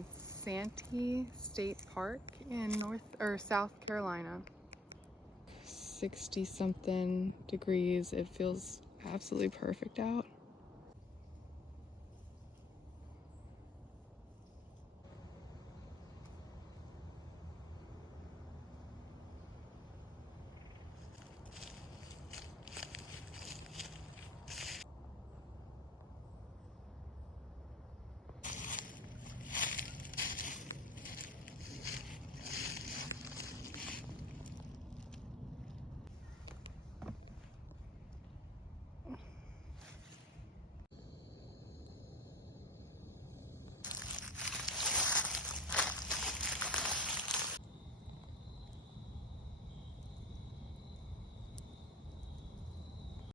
in Santee State Park in South Carolina. 60 something degrees. It feels absolutely perfect out.